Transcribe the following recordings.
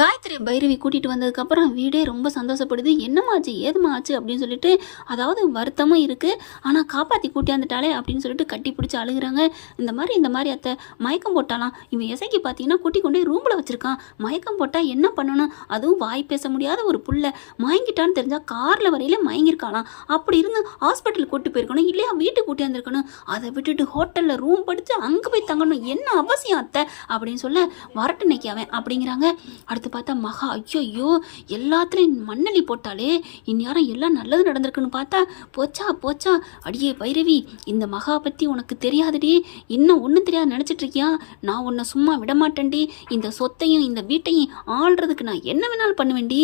காயத்ரி பைரவி கூட்டிகிட்டு வந்ததுக்கப்புறம் வீடே ரொம்ப சந்தோஷப்படுது. என்னம்மா ஆச்சு? ஆச்சு? அப்படின்னு சொல்லிட்டு அதாவது வருத்தமும் இருக்குது ஆனால் காப்பாற்றி கூட்டியாந்துட்டாலே அப்படின்னு சொல்லிட்டு கட்டி பிடிச்சி அழுகுறாங்க. இந்த மாதிரி இந்த மாதிரி அத்தை மயக்கம் போட்டாலாம். இவன் இசைக்கு பார்த்தீங்கன்னா கூட்டி கொண்டு ரூமில் வச்சுருக்கான். மயக்கம் போட்டால் என்ன பண்ணணும்? அதுவும் வாய் பேச முடியாத ஒரு புள்ள. மயங்கிட்டான்னு தெரிஞ்சால் காரில் வரையில மயங்கியிருக்காளாம். அப்படி இருந்து ஹாஸ்பிட்டல் கூட்டி போயிருக்கணும் இல்லையா வீட்டுக்கு கூட்டியாந்துருக்கணும் அதை விட்டுட்டு ஹோட்டலில் ரூம் படித்து அங்கே போய் தங்கணும். என்ன அவசியம் அத்தை? அப்படின்னு சொல்ல வரட்டு இன்னைக்கு அவன் அப்படிங்கிறாங்க. அடுத்து பார்த்தா மகா ஐயோ எல்லாத்துலேயும் மண்ணலி போட்டாலே இந்நேரம் எல்லாம் நல்லது நடந்திருக்குன்னு பார்த்தா போச்சா போச்சா. அடியே பைரவி இந்த மகா பற்றி உனக்கு தெரியாதுடி. இன்னும் ஒன்றும் தெரியாது நினச்சிட்ருக்கியா நான் உன்னை சும்மா விட மாட்டேன்டி இந்த சொத்தையும் இந்த வீட்டையும் ஆள்றதுக்கு நான் என்ன வேணாலும் பண்ணுவேன்டி.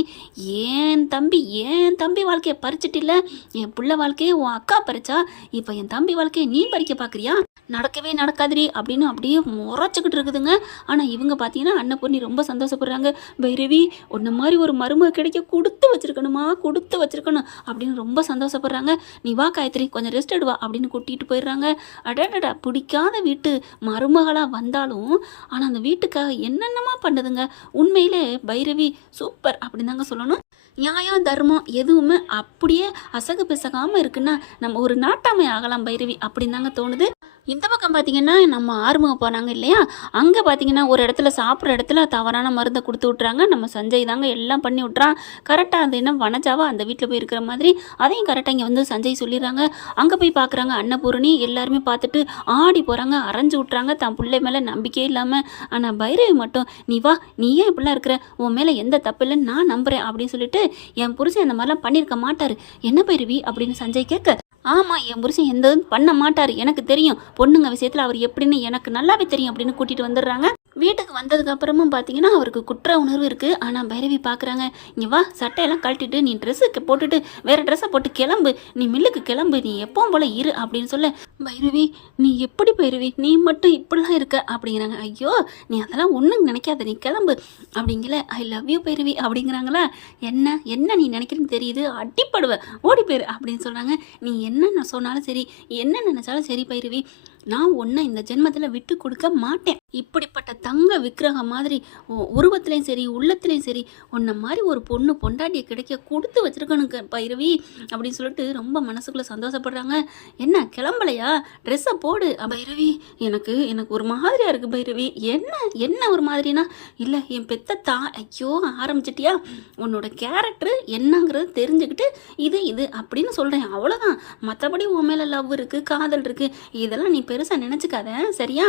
ஏன் தம்பி ஏன் தம்பி வாழ்க்கையை பறிச்சிட்டில்ல? என் பிள்ளை வாழ்க்கையை உன் அக்கா பறிச்சா? இப்போ என் தம்பி வாழ்க்கையை நீ பறிக்க பார்க்குறியா? நடக்கவே நடக்காதுடி அப்படின்னு அப்படியே முறைச்சிக்கிட்டு இருக்குதுங்க. ஆனால் இவங்க பார்த்தீங்கன்னா அன்னபூர்ணி ரொம்ப சந்தோஷப்படுறாங்க. பைரவி உன்ன மாதிரி ஒரு மருமக கிடைக்க கொடுத்து வச்சிருக்கணுமா? கொடுத்து வச்சிருக்கணும் அப்படின்னு ரொம்ப சந்தோஷப்படுறாங்க. நீ வா காயத்ரி கொஞ்சம் ரெஸ்ட் எடுவா அப்படின்னு கூட்டிகிட்டு போயிடுறாங்க. அடடடா பிடிக்காத வீட்டு மருமகளாக வந்தாலும் ஆனால் அந்த வீட்டுக்காக என்னென்னமா பண்ணுதுங்க. உண்மையிலே பைரவி சூப்பர் அப்படின்னு தாங்க சொல்லணும். நியாயம் தர்மம் எதுவுமே அப்படியே அசகு பிசகாமல் இருக்குன்னா நம்ம ஒரு நாட்டாமை ஆகலாம் பைரவி அப்படின்னு தாங்க தோணுது. இந்த பக்கம் பார்த்தீங்கன்னா நம்ம ஆறுமுகம் போனாங்க இல்லையா? அங்கே பார்த்தீங்கன்னா ஒரு இடத்துல சாப்பிட்ற இடத்துல தவறான மருந்தை கொடுத்து விட்றாங்க நம்ம சஞ்சய் தாங்க எல்லாம் பண்ணி விட்றான் கரெக்டாக அது என்ன வனஜாவா அந்த வீட்டில் போய் இருக்கிற மாதிரி அதையும் கரெக்டாக இங்கே வந்து சஞ்சய் சொல்லிடுறாங்க. அங்கே போய் பார்க்குறாங்க அன்னபூரணி. எல்லாருமே பார்த்துட்டு ஆடி போகிறாங்க அரைஞ்சு விட்றாங்க தன் பிள்ளை மேலே நம்பிக்கையே இல்லாமல் ஆனால் பைரவி மட்டும் நீ வா நீ ஏன் இப்படிலாம் இருக்கிற? உன் மேலே எந்த தப்பு இல்லைன்னு நான் நம்புகிறேன் அப்படின்னு சொல்லிட்டு என் புருஷன் இந்த மாதிரிலாம் பண்ணியிருக்க மாட்டார். என்ன பைரவி? அப்படின்னு சஞ்சய் கேட்க ஆமாம் என் புருஷன் எந்த இதுவும் பண்ண மாட்டார். எனக்கு தெரியும். பொண்ணுங்க விஷயத்தில் அவர் எப்படின்னு எனக்கு நல்லாவே தெரியும் அப்படின்னு கூட்டிகிட்டு வந்துடுறாங்க. வீட்டுக்கு வந்ததுக்கு அப்புறமும் பார்த்தீங்கன்னா அவருக்கு குற்ற உணர்வு இருக்குது ஆனால் பைரவி பார்க்குறாங்க இங்கே வா சட்டையெல்லாம் கழட்டிட்டு நீ ட்ரெஸ்ஸுக்கு போட்டுட்டு வேறு ட்ரெஸ்ஸை போட்டு கிளம்பு. நீ மில்லுக்கு கிளம்பு. நீ எப்பவும் போல் இரு அப்படின்னு சொல்ல பைரவி நீ எப்படி பைரவி? நீ மட்டும் இப்படிலாம் இருக்க. அப்படிங்கிறாங்க. ஐயோ நீ அதெல்லாம் ஒன்றும் நினைக்காத. நீ கிளம்பு. அப்படிங்கல ஐ லவ் யூ பைரவி. அப்படிங்கிறாங்களா. என்ன என்ன நீ நினைக்கிறேன்னு தெரியுது. அடிப்படுவ. ஓடி போயிரு. அப்படின்னு சொல்கிறாங்க நீ என்ன நான் சொன்னாலும் சரி என்ன நினச்சாலும் சரி பைரவி நான் ஒன்றை இந்த ஜென்மத்தில் விட்டு கொடுக்க மாட்டேன். இப்படிப்பட்ட தங்க விக்கிரகம் மாதிரி உ- உருவத்துலேயும் சரி உள்ளத்துலேயும் சரி உன்னை மாதிரி ஒரு பொண்ணு பொண்டாட்டியை கிடைக்க கொடுத்து வச்சிருக்கணுங்க பைரவி அப்படின்னு சொல்லிட்டு ரொம்ப மனசுக்குள்ளே சந்தோஷப்படுறாங்க. என்ன கிளம்பலையா? ட்ரெஸ்ஸை போடு. பைரவி எனக்கு எனக்கு ஒரு மாதிரியாக இருக்குது பைரவி. என்ன என்ன ஒரு மாதிரினா? இல்லை என் பெத்த தா ஐயோ ஆரம்பிச்சிட்டியா? உன்னோட கேரக்டர் என்னங்கிறது தெரிஞ்சுக்கிட்டு இது இது அப்படின்னு சொல்கிறேன் அவ்வளோதான் மற்றபடி உன் மேலே லவ் இருக்குது காதல் இருக்குது இதெல்லாம் நீ பெருசாக நினச்சிக்காத சரியா?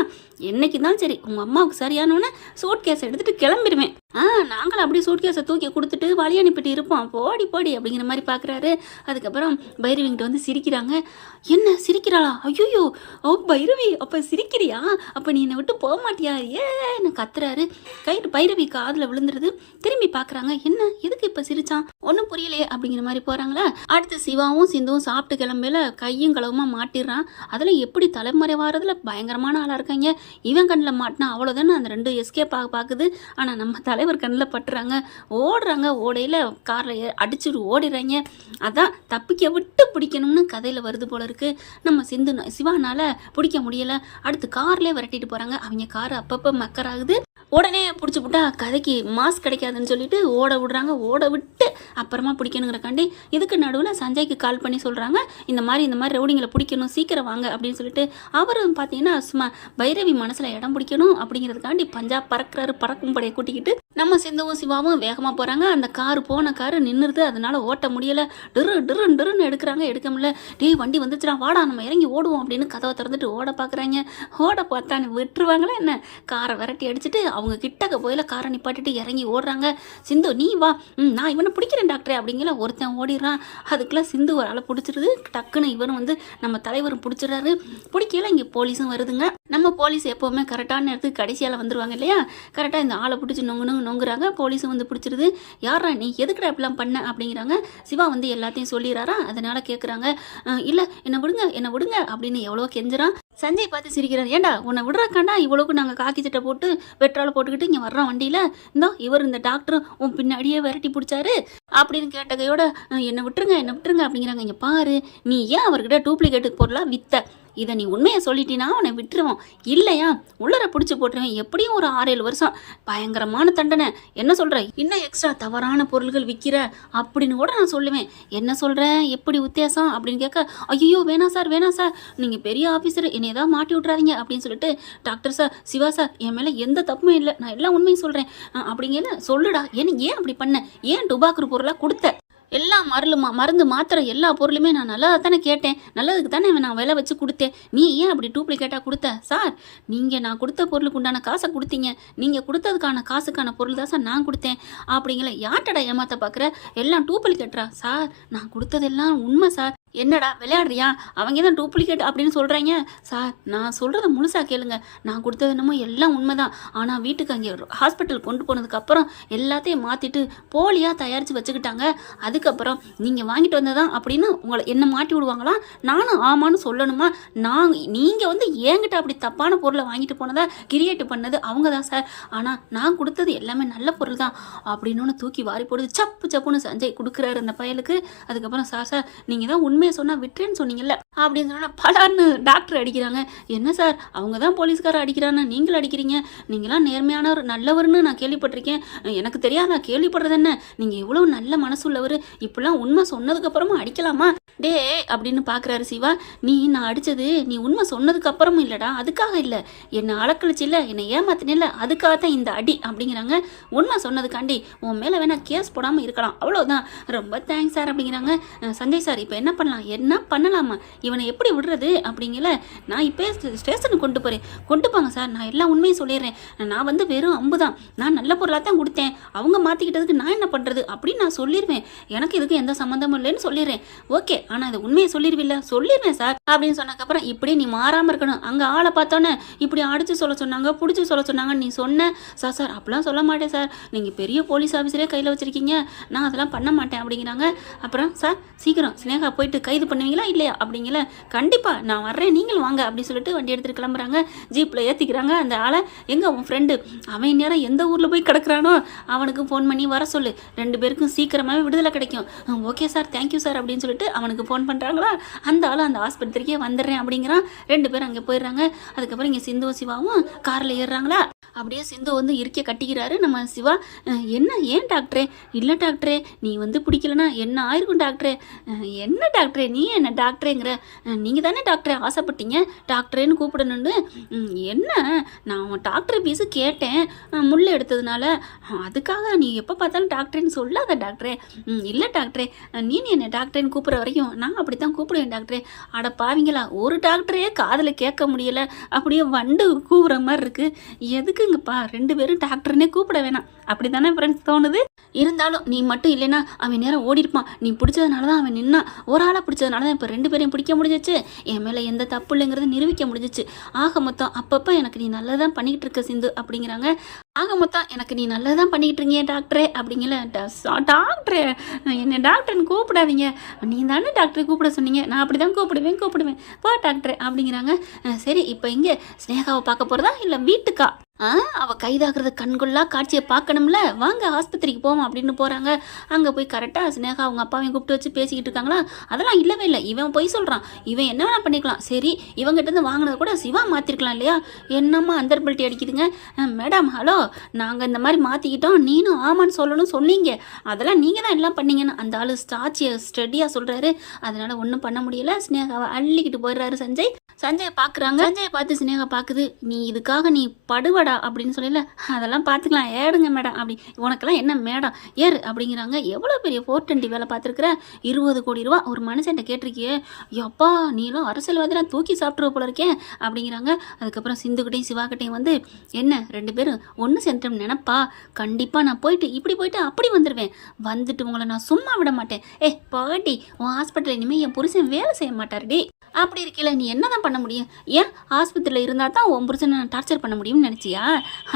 என்னைக்கு தான் சரி உங்கள் அம்மாவுக்கு சரியானோன்னு சூட் கேஸ் எடுத்துகிட்டு கிளம்பிடுவேன் ஆ நாங்களும் அப்படியே சூட்கேஸை தூக்கி கொடுத்துட்டு வழி அனுப்பிட்டு இருப்போம். போடி போடி அப்படிங்கிற மாதிரி பார்க்குறாரு. அதுக்கப்புறம் பைரவிங்கிட்ட வந்து சிரிக்கிறாங்க. என்ன சிரிக்கிறாளா? ஐயோயோ ஓ பைரவி அப்போ சிரிக்கிறியா? அப்போ நீ என்னை விட்டு போக மாட்டியா? ஏன்னு கத்துறாரு. கைட்டு பைரவி காதில் விழுந்துருது. திரும்பி பார்க்குறாங்க. என்ன எதுக்கு இப்போ சிரிச்சான்? ஒன்றும் புரியலையே அப்படிங்கிற மாதிரி போகிறாங்களா அடுத்து சிவாவும் சிந்துவும் சாப்பிட்டு கிளம்பையில் கையும் களவுமா மாட்டிடுறான். அதில் எப்படி தலைமுறை வாரதில் பயங்கரமான ஆளாக இருக்காங்க. இவன் கண்ணில் மாட்டினா அவ்வளோதானே அந்த ரெண்டு எஸ்கேப் ஆக பார்க்குது ஆனால் நம்ம தலைவர் கண்ணில் பட்டுறாங்க. ஓடுறாங்க. ஓடையில் காரில் அடிச்சுட்டு ஓடிடுறாங்க அதான் தப்பிக்க விட்டு பிடிக்கணும்னு கதையில் வருது போல இருக்குது நம்ம சிந்து சிவானால் பிடிக்க முடியலை. அடுத்து கார்லேயே விரட்டிட்டு போகிறாங்க அவங்க கார் அப்பப்போ மக்கராகுது. உடனே பிடிச்சி விட்டா கதைக்கு மாஸ் கிடைக்காதுன்னு சொல்லிட்டு ஓட விடுறாங்க. ஓட விட்டு அப்புறமா பிடிக்கணுங்கிறக்காண்டி இதுக்கு நடுவில் சஞ்சய்க்கு கால் பண்ணி சொல்கிறாங்க இந்த மாதிரி இந்த மாதிரி ரவுடிங்களை பிடிக்கணும். சீக்கிரம் வாங்க அப்படின்னு சொல்லிட்டு அவரும் பார்த்தீங்கன்னா சும்மா பைரவி மனசில் இடம் பிடிக்கணும் அப்படிங்கிறதுக்காண்டி பஞ்சாப் பறக்கிறாரு. பறக்கும் படையை கூட்டிக்கிட்டு நம்ம சிந்துவும் சிவாவும் வேகமாக போகிறாங்க அந்த கார் போன கார் நின்றுது அதனால் ஓட்ட முடியலை. டிரு டிரு டிருன்னு எடுக்கிறாங்க. எடுக்க முடியல. டேய் வண்டி வந்துச்சுடா வாடா நம்ம இறங்கி ஓடுவோம் அப்படின்னு கதவை திறந்துட்டு ஓட பார்க்குறாங்க ஓட பார்த்தா விட்டுருவாங்களே என்ன? காரை விரட்டி அடிச்சுட்டு அவங்க கிட்டக்க போயில காரை நிப்பாட்டிட்டு இறங்கி ஓடுறாங்க. சிந்து நீ வா. நான் இவனை பிடிக்கிறேன் டாக்டரே அப்படிங்கிற ஒருத்தன் ஓடிடுறான். அதுக்குள்ளே சிந்து ஒரு ஆளை பிடிச்சிருது. டக்குன்னு இவரும் வந்து நம்ம தலைவரும் பிடிச்சிடுறாரு. பிடிக்கல இங்கே போலீஸும் வருதுங்க. நம்ம போலீஸ் எப்போவுமே கரெக்டான நேரத்துக்கு கடைசியால் வந்துருவாங்க இல்லையா? கரெக்டாக இந்த ஆளை பிடிச்சி நொங்கு நொங்கு நொங்குறாங்க. போலீஸும் வந்து பிடிச்சிருது. யாரா நீ? எதுக்குடா இப்படிலாம் பண்ண? அப்படிங்கிறாங்க. சிவா வந்து எல்லாத்தையும் சொல்லிடுறாரா. அதனால் கேட்குறாங்க இல்லை என்னை விடுங்க என்னை விடுங்க அப்படின்னு எவ்வளோ கெஞ்சுறான். சஞ்சய் பார்த்து சிரிக்கிறார். ஏண்டா உன்னை விடுறாக்காண்டா? இவ்வளோக்கு நாங்கள் காக்கி சட்டை போட்டு பெட்ரோலை போட்டுக்கிட்டு இங்கே வர்றோம் வண்டியில். இந்தோ இவர் இந்த டாக்டர் உன் பின்னாடியே விரட்டி பிடிச்சாரு. அப்படின்னு கேட்ட கையோட என்னை விட்டுருங்க என்னை விட்டுருங்க அப்படிங்கிறாங்க. இங்கே பாரு நீ ஏன் அவர்கிட்ட டூப்ளிகேட்டுக்கு பொருளாக வித்த? இதை நீ உண்மையை சொல்லிட்டீன்னா அவனை விட்டுருவோம் இல்லையா? உள்ளர பிடிச்சி போட்டுருவேன். எப்படியும் ஒரு ஆறு ஏழு வருஷம். பயங்கரமான தண்டனை. என்ன சொல்கிற இன்னும் எக்ஸ்ட்ரா தவறான பொருள்கள் விற்கிற அப்படின்னு கூட நான் சொல்லுவேன். என்ன சொல்கிற எப்படி உத்தேசம்? அப்படின்னு கேட்க ஐயோ வேணாம் சார் வேணாம் சார் நீங்கள் பெரிய ஆஃபீஸர் என்னை ஏதாவது மாட்டி விட்றாதீங்க அப்படின்னு சொல்லிட்டு டாக்டர் சார் சிவா சார் என் மேலே எந்த தப்புமே இல்லை. நான் எல்லாம் உண்மையும் சொல்கிறேன் அப்படிங்கல சொல்லுடா. என்ன ஏன் அப்படி பண்ண? ஏன் டுபாக்குரு பொருளாக கொடுத்த? எல்லா மருளுமா மருந்து மாத்திரை எல்லா பொருளுமே நான் நல்லதாக தானே கேட்டேன். நல்லதுக்கு தானே நான் விலை வச்சு கொடுத்தேன். நீ ஏன் அப்படி டூப்ளிகேட்டாக கொடுத்த? சார் நீங்கள் நான் கொடுத்த பொருளுக்கு உண்டான காசை கொடுத்தீங்க. நீங்கள் கொடுத்ததுக்கான காசுக்கான பொருள் தான் சார் நான் கொடுத்தேன். அப்படிங்கள யார்ட்டடா ஏமாத்த பார்க்குற எல்லாம் டூப்ளிகேட்டரா சார் நான் கொடுத்ததெல்லாம் உண்மை சார். என்னடா விளையாடுறியா? அவங்க தான் டூப்ளிகேட் அப்படின்னு சொல்கிறாங்க சார் நான் சொல்கிறத முழுசாக கேளுங்க. நான் கொடுத்தது என்னமோ எல்லாம் உண்மைதான். ஆனால் வீட்டுக்கு அங்கே ஹாஸ்பிட்டல் கொண்டு போனதுக்கப்புறம் எல்லாத்தையும் மாற்றிட்டு போலியாக தயாரித்து வச்சுக்கிட்டாங்க. அதுக்கப்புறம் நீங்கள் வாங்கிட்டு வந்ததான் அப்படின்னு உங்களை என்ன மாட்டி விடுவாங்களா? நானும் ஆமான்னு சொல்லணுமா? நான் நீங்கள் வந்து என்கிட்ட அப்படி தப்பான பொருளை வாங்கிட்டு போனதை கிரியேட் பண்ணது அவங்க தான் சார். ஆனால் நான் கொடுத்தது எல்லாமே நல்ல பொருள் தான் அப்படின்னு தூக்கி வாரி போடுது. சப்பு சப்புன்னு சஞ்சய் கொடுக்குறாரு அந்த பயலுக்கு. அதுக்கப்புறம் சார் சார் நீங்கள் தான் உண்மையை சொன்னால் விட்டுறேன்னு சொன்னீங்கல்ல? அப்படின்னு சொன்னால் பலான்னு டாக்டர் அடிக்கிறாங்க. என்ன சார் அவங்க தான் போலீஸ்காரர் அடிக்கிறான்னு நீங்கள் அடிக்கிறீங்க. நீங்களாம் நேர்மையானவர் நல்லவர்னு நான் கேள்விப்பட்டிருக்கேன். எனக்கு தெரியாதா கேள்விப்படுறது என்ன? நீங்கள் எவ்வளோ நல்ல மனசுள்ளவர். இப்படிலாம் உண்மை சொன்னதுக்கப்புறமா அடிக்கலாமா? டே அப்படின்னு பார்க்குறாரு சிவா. நீ நான் அடித்தது நீ உண்மை சொன்னதுக்கு அப்புறமும் இல்லைடா அதுக்காக இல்லை. என்னை அளக்கழிச்சு இல்லை என்னை ஏமாத்தினில்ல அதுக்காக தான் இந்த அடி அப்படிங்கிறாங்க. உண்மை சொன்னதுக்காண்டி உன் மேலே வேணால் கேஸ் போடாமல் இருக்கலாம். அவ்வளோதான் ரொம்ப தேங்க்ஸ் சார் அப்படிங்கிறாங்க. சஞ்சய் சார் இப்போ என்ன பண்ணலாம்? என்ன பண்ணலாமா? இவனை எப்படி விடுறது அப்படிங்கல நான் இப்போ ஸ்டேஷனுக்கு கொண்டு போகிறேன் கொண்டு போங்க சார் நான் எல்லா உண்மையும் சொல்லிடுறேன். நான் வந்து வெறும் அம்பு தான். நான் நல்ல பொருளாக தான் கொடுத்தேன். அவங்க மாற்றிக்கிட்டதுக்கு நான் என்ன பண்ணுறது அப்படின்னு நான் சொல்லிடுவேன். எனக்கு இதுக்கு எந்த சம்மந்தமும் இல்லைன்னு சொல்லிடுறேன். ஓகே ஆனால் இது உண்மையை சொல்லிடுவில்ல. சொல்லிடுவேன் சார் அப்படின்னு சொன்னதுக்கப்புறம் இப்படி நீ மாறாமல் இருக்கணும். அங்கே ஆளை பார்த்தோன்னே இப்படி அடித்து சொல்ல சொன்னாங்க பிடிச்சி சொல்ல சொன்னாங்க நீ சொன்ன சார் சார் அப்படிலாம் சொல்ல மாட்டேன் சார் நீங்கள் பெரிய போலீஸ் ஆஃபீஸரே கையில் வச்சுருக்கீங்க. நான் அதெல்லாம் பண்ண மாட்டேன் அப்படிங்கிறாங்க. அப்புறம் சார் சீக்கிரம் ஸ்னேகா போயிட்டு கைது பண்ணுவீங்களா இல்லையா அப்படிங்கல கண்டிப்பாக நான் வர்றேன் நீங்களும் வாங்க அப்படின்னு சொல்லிட்டு வண்டி எடுத்துகிட்டு கிளம்புறாங்க. ஜீப்பில் ஏற்றிக்கிறாங்க அந்த ஆளை எங்கே உன் ஃப்ரெண்டு அவன் நேரம் எந்த ஊரில் போய் கிடக்குறானோ? அவனுக்கு ஃபோன் பண்ணி வர சொல்லு. ரெண்டு பேருக்கும் சீக்கிரமாகவே விடுதலை கிடைக்கும். ஓகே சார் தேங்க்யூ சார் அப்படின்னு சொல்லிட்டு அவனுக்கு ஃபோன் பண்ணுறாங்களா அந்த ஆள் அந்த ஆஸ்பத்திரிக்கே வந்துடுறேன் அப்படிங்கிறான். ரெண்டு பேரும் அங்கே போயிடுறாங்க. அதுக்கப்புறம் இங்கே சிந்து சிவாவும் காரில் ஏறுறாங்களா? அப்படியே சிந்து வந்து இருக்க கட்டிக்கிறாரு. நம்ம சிவா என்ன ஏன் டாக்டரே? இல்லை டாக்டரே நீ வந்து பிடிக்கலனா என்ன ஆயிருக்கும் டாக்டரே? என்ன டாக்டரே? நீ என்ன டாக்டரேங்கிற நீங்கள் தானே டாக்டரே ஆசைப்பட்டீங்க? டாக்டரேன்னு கூப்பிடணுன்னு என்ன? நான் உன் டாக்டர் பீஸு கேட்டேன். முள் எடுத்ததுனால. அதுக்காக நீ எப்போ பார்த்தாலும் டாக்டரேன்னு சொல்லாத டாக்டரே. ம், இல்லை டாக்டரே. நீ என்னை டாக்டரேன்னு கூப்பிட்ற வரைக்கும் நான் அப்படி தான் கூப்பிடுவேன் டாக்டரே. அட பாவிங்களா ஒரு டாக்டரே காதில் கேட்க முடியல. அப்படியே வண்டு கூவுற மாதிரி இருக்குது எதுக்குங்கப்பா ரெண்டு பேரும் டாக்டர்னே கூப்பிட வேணாம். அப்படி தானே ஃப்ரெண்ட்ஸ் தோணுது? இருந்தாலும் நீ மட்டும் இல்லைன்னா அவன் நேரம் ஓடிருப்பான். நீ பிடிச்சதுனால தான் அவன் நின்னா ஒரு ஆளாக பிடிச்சதுனால தான் இப்போ ரெண்டு பேரையும் பிடிக்க முடிஞ்சிச்சு. என் மேலே எந்த தப்பு இல்லைங்கிறத நிரூபிக்க முடிஞ்சிச்சு. ஆக மொத்தம் அப்பப்போ எனக்கு நீ நல்லதான் பண்ணிக்கிட்டு இருக்க சிந்து அப்படிங்கிறாங்க. ஆக மொத்தம் எனக்கு நீ நல்லதான் பண்ணிக்கிட்டு இருக்கீங்க டாக்டரே அப்படிங்கல டாக்டரே என்ன டாக்டர்னு கூப்பிடாதீங்க. நீ தானே டாக்டரை கூப்பிட சொன்னீங்க. நான் அப்படி தான் கூப்பிடுவேன் கூப்பிடுவேன். போ டாக்டரே அப்படிங்கிறாங்க. சரி இப்போ இங்கே ஸ்னேகாவை பார்க்க போகிறதா இல்லை வீட்டுக்கா? ஆ அவள் கைதாகிறது கண்கொள்ளா காட்சியை பார்க்கணும்ல? வாங்க ஆஸ்பத்திரிக்கு போவோம் அப்படின்னு போகிறாங்க அங்கே போய் கரெக்டாக ஸ்னேகா அவங்க அப்பாவையும் கூப்பிட்டு வச்சு பேசிக்கிட்டு இருக்காங்களா? அதெல்லாம் இல்லவே இல்லை. இவன் பொய் சொல்கிறான் இவன் என்ன வேணா பண்ணிக்கலாம். சரி இவங்ககிட்ட இருந்து வாங்கினது கூட சிவா மாற்றிருக்கலாம் இல்லையா? என்னம்மா அந்தர்பல்ட்டி அடிக்குதுங்க? Madam hello? நாங்கள் இந்த மாதிரி மாற்றிக்கிட்டோம் நீனும் ஆமான்னு சொல்லணும் சொன்னீங்க. அதெல்லாம் நீங்கள் தான் எல்லாம் பண்ணீங்கன்னு அந்த ஆள் ஸ்டாச்சியை ஸ்டடியாக சொல்கிறாரு அதனால் ஒன்றும் பண்ண முடியல. ஸ்னேகாவை அள்ளிக்கிட்டு போயிடுறாரு சஞ்சய். சஞ்சயை பார்க்குறாங்க சஞ்சயை பார்த்து ஸ்னேகா பார்க்குது நீ இதுக்காக நீ படுவடா அப்படின்னு சொல்லல. அதெல்லாம் பார்த்துக்கலாம். ஏடுங்க மேடம் அப்படி. உனக்கெல்லாம் என்ன மேடம்? ஏர் அப்படிங்கிறாங்க. எவ்வளோ பெரிய ஃபோர் டுவெண்ட்டி வேலை பார்த்துருக்குற? இருபது கோடி ரூபா ஒரு மனுஷன் கேட்டிருக்கியே. எப்பா நீலாம் அரசியல்வாதிலாம் தூக்கி சாப்பிட்ருவ போல இருக்கேன் அப்படிங்கிறாங்க. அதுக்கப்புறம் சிந்துக்கிட்டையும் சிவாக்கிட்டையும் வந்து என்ன? ரெண்டு பேரும் ஒன்று சேர்ந்துட்டோம் நினப்பா? கண்டிப்பாக நான் போயிட்டு இப்படி போயிட்டு அப்படி வந்துடுவேன் வந்துட்டு உங்களை நான் சும்மா விட மாட்டேன். ஏ பாட்டி உன் ஹாஸ்பிட்டல் இனிமேல் என் புருஷன் வேலை செய்ய மாட்டாருடி அப்படி இருக்கல நீ என்ன தான் பண்ண முடியும்? ஏன் ஆஸ்பத்திரியில் இருந்தால் தான் உன் புருஷனை டார்ச்சர் பண்ண முடியும்னு நினச்சியா?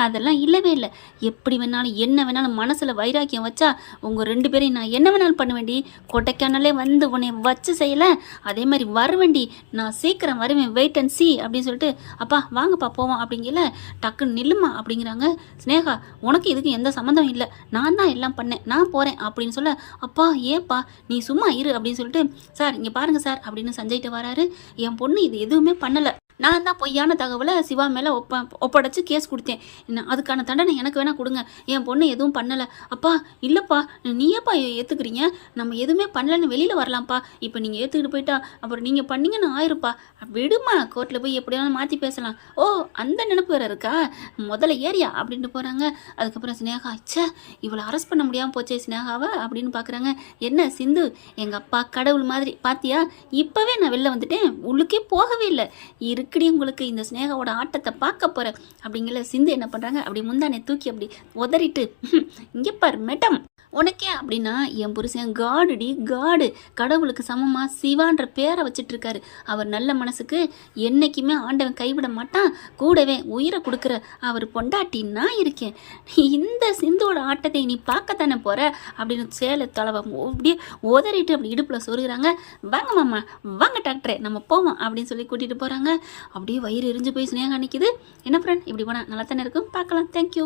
அதெல்லாம் இல்லவே இல்லை. எப்படி வேணாலும் என்ன வேணாலும் மனசில் வைராக்கியம் வச்சா உங்கள் ரெண்டு பேரையும் நான் என்ன வேணாலும் பண்ண வேண்டி கொடைக்கானலே வந்து உன்னை வச்சு செய்யலை. அதே மாதிரி வருவேண்டி நான் சீக்கிரம் வருவேன். வெயிட் அண்ட் சி அப்படின்னு சொல்லிட்டு அப்பா வாங்கப்பா போவோம் அப்படிங்கல டக்குன்னு நில்லுமா அப்படிங்கிறாங்க. ஸ்னேகா உனக்கு இதுக்கு எந்த சம்மந்தம் இல்லை. நான் தான் எல்லாம் பண்ணேன். நான் போகிறேன் அப்படின்னு சொல்ல அப்பா ஏப்பா நீ சும்மா இரு அப்படின்னு சொல்லிட்டு சார் இங்கே பாருங்கள் சார் அப்படின்னு சஞ்சய்கிட்ட வராரு. என் பொண்ணு இது எதுவுமே பண்ணலை. நான் தான் பொய்யான தகவலை சிவா மேலே ஒப்ப ஒப்படைச்சு கேஸ் கொடுத்தேன். என்ன அதுக்கான தண்டனை எனக்கு வேணால் கொடுங்க. என் பொண்ணு எதுவும் பண்ணலை. அப்பா இல்லைப்பா நீயேப்பா ஏற்றுக்கிறீங்க நம்ம எதுவுமே பண்ணலன்னு வெளியில் வரலாம்ப்பா. இப்போ நீங்கள் ஏற்றுக்கிட்டு போயிட்டா அப்புறம் நீங்கள் பண்ணீங்கன்னு ஆயிருப்பா. விடுமா கோர்ட்டில் போய் எப்படியாவது மாற்றி பேசலாம். ஓ அந்த நினப்பு வேறு இருக்கா? முதல்ல ஏரியா அப்படின்ட்டு போகிறாங்க அதுக்கப்புறம் சினேகா ச்சே இவ்வளோ அரெஸ்ட் பண்ண முடியாமல் போச்சே ஸ்னேகாவை அப்படின்னு பார்க்குறாங்க என்ன சிந்து எங்கள் அப்பா கடவுள் மாதிரி பாத்தியா? இப்போவே நான் வெளில வந்துட்டேன். உள்ளுக்கே போகவே இல்லை. இருக்குடி உங்களுக்கு இந்த ஸ்னேகாவோட ஆட்டத்தை பார்க்க போகிறேன் அப்படிங்கிற சிந்து என்ன பண்ணுறாங்க அப்படி முந்தானே தூக்கி அப்படி உதறிட்டு இங்கே பாரு மேடம். உனக்கே அப்படின்னா என் புருஷன் காடுடி காடு. கடவுளுக்கு சமமாக சிவான்ற பேரை வச்சிட்ருக்காரு. அவர் நல்ல மனசுக்கு என்னைக்குமே ஆண்டவன் கைவிட மாட்டான். கூடவே உயிரை கொடுக்குற அவர் பொண்டாட்டி நான் இருக்கேன். இந்த சிந்துவோட ஆட்டத்தை நீ பார்க்கத்தானே போகிற அப்படின்னு சேலை தலைவை அப்படியே உதறிட்டு அப்படி இடுப்பில் சொருகிறாங்க. வாங்க மாமா வாங்க டாக்டரே நம்ம போவோம் அப்படின்னு சொல்லி கூட்டிகிட்டு போகிறாங்க அப்படியே வயிறு எரிஞ்சு போய் ஸ்னேகா நிற்கிது என்ன ஃப்ரெண்ட் இப்படி போனால் நல்லா தானே இருக்கும்? பார்க்கலாம். தேங்க்யூ